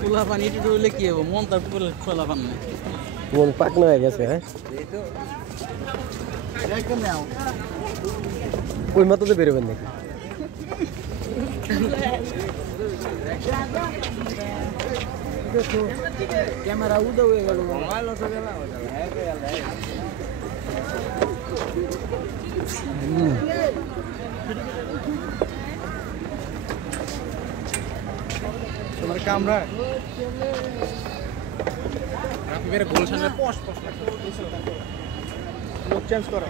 পোলা পানি রইলে কি হবো মন তার পোলা পান না মন পাকনা হয়ে গেছে হ্যাঁ ওই মতো তো বেরোবেন নাকি ক্যামেরা উদে হয়ে গেল মোবাইল তো গেল তোমার কামরা আপনি মেরে গুলশানের পোস্ট লোক চেঞ্জ করো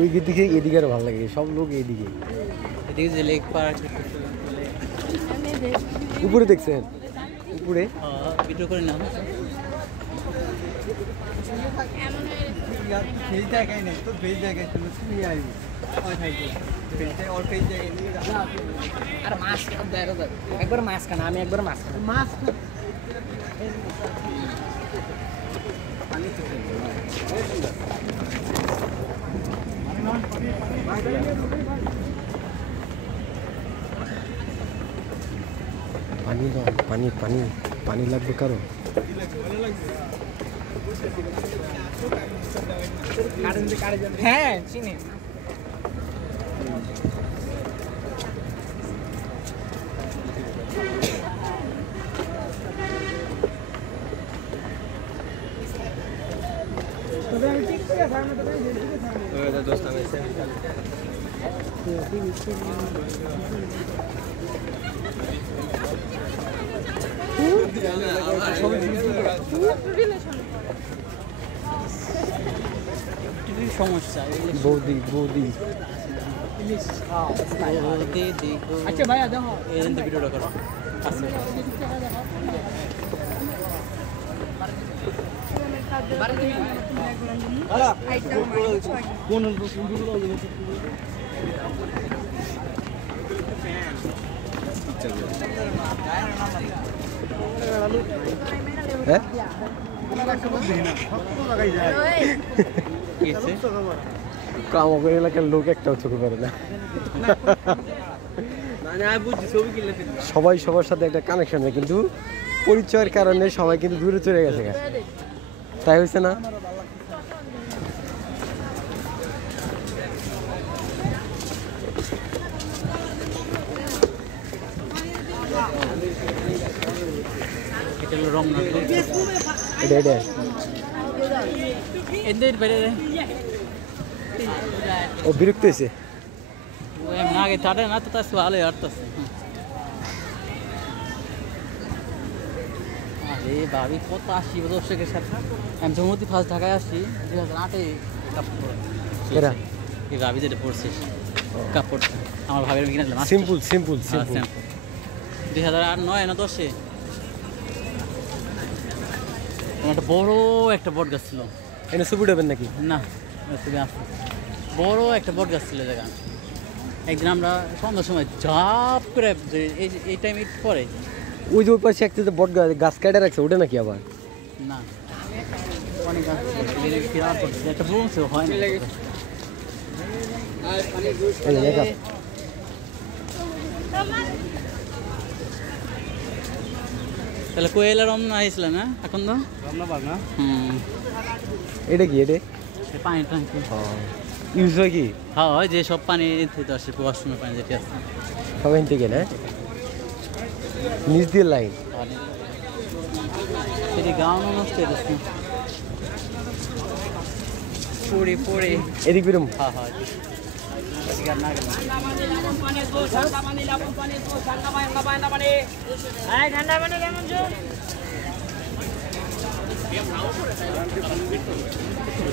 ওই দিকে এদিকে আরো ভালো লাগে সব লোক এইদিকে এদিকে যে লেক পার্ক উপরে দেখছেন উপরে ভিডিও করে নাম भेज जाएगा ही नहीं तो भेज जाएगा चलो नहीं आएगी और खाएगी और भेज जाएगा अरे मास्क एक बार मास्क खाना हमें एक बार मास्क मास्क पानी दो पानी पानी पानी लगभग करो হ্যাঁ চিনি সমস্যা বৌদি বৌদি আচ্ছা ভাইয়া দেখো এই জন্য ভিডিওটা করো আচ্ছা হ্যাঁ আমাদের এলাকার লোক একটাও চোখে পারে না সবাই সবার সাথে একটা কানেকশন হয় কিন্তু পরিচয়ের কারণে সবাই কিন্তু দূরে চলে গেছে তাই হয়েছে না ও বিরক্ত হয়েছে আগে ছাড়ে না তো তার ভালো হাঁটতেছে আরে ভাবি কত আসি দর্শকের সাথে আমি জমতি ফার্স্ট ঢাকায় আসছি 2008-এ এই ভাবি যেটা পড়ছিস কাপড়টা আমার ভাবির কিনে দিলাম সিম্পল সিম্পল 2008-9 না 10-এ একটা বড় একটা বট গাছ ছিল এনে ছবি উঠাবেন নাকি না ছবি আসছে বড় একটা বট গাছ ছিল জায়গা একদিন আমরা সন্ধ্যার সময় ঝাপ করে এই টাইম পরে ওই যে ওই পাশে একটা যে বট গাছ কেটে রাখছে ওটা নাকি আবার না অনেক গাছ একটা বংশ হয় না তাহলে কোয়েলা রমনা আইছিল না এখন তো रमना बाग ना এটা কি এটা পানি ট্যাঙ্কি ইউজ হয় কি হ্যাঁ হয় যে সব পানি থেকে আসে ওয়াশরুমের পানি যেটি আছে সবাই থেকে না নিচ দিয়ে লাইন এটি গাঁও নষ্ট হয়ে যাচ্ছে পড়ে পড়ে এদিক বেরোম হ্যাঁ হ্যাঁ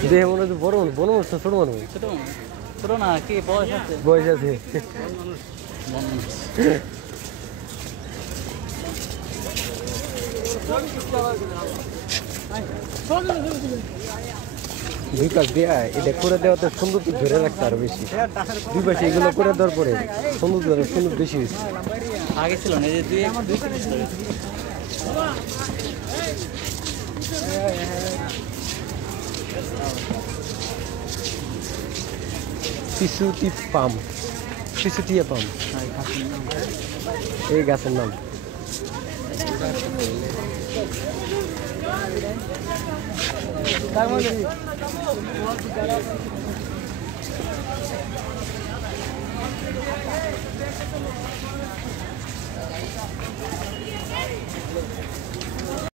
দেখে মনে হচ্ছে বড় বড় মানুষ না ছোট মানুষ ছোট না কি বয়স আছে বয়স আছে দুই পাশ দিয়ে এটা করে দেওয়া তো সৌন্দর্য ধরে রাখতে আরো বেশি। দুই পাশে এগুলো করে দেওয়ার পরে সুন্দর বেশি হয়েছে। আগে ছিল না, এই যে দুই তিন ছিল। পিছুটিয়া পাম এই গাছের নাম।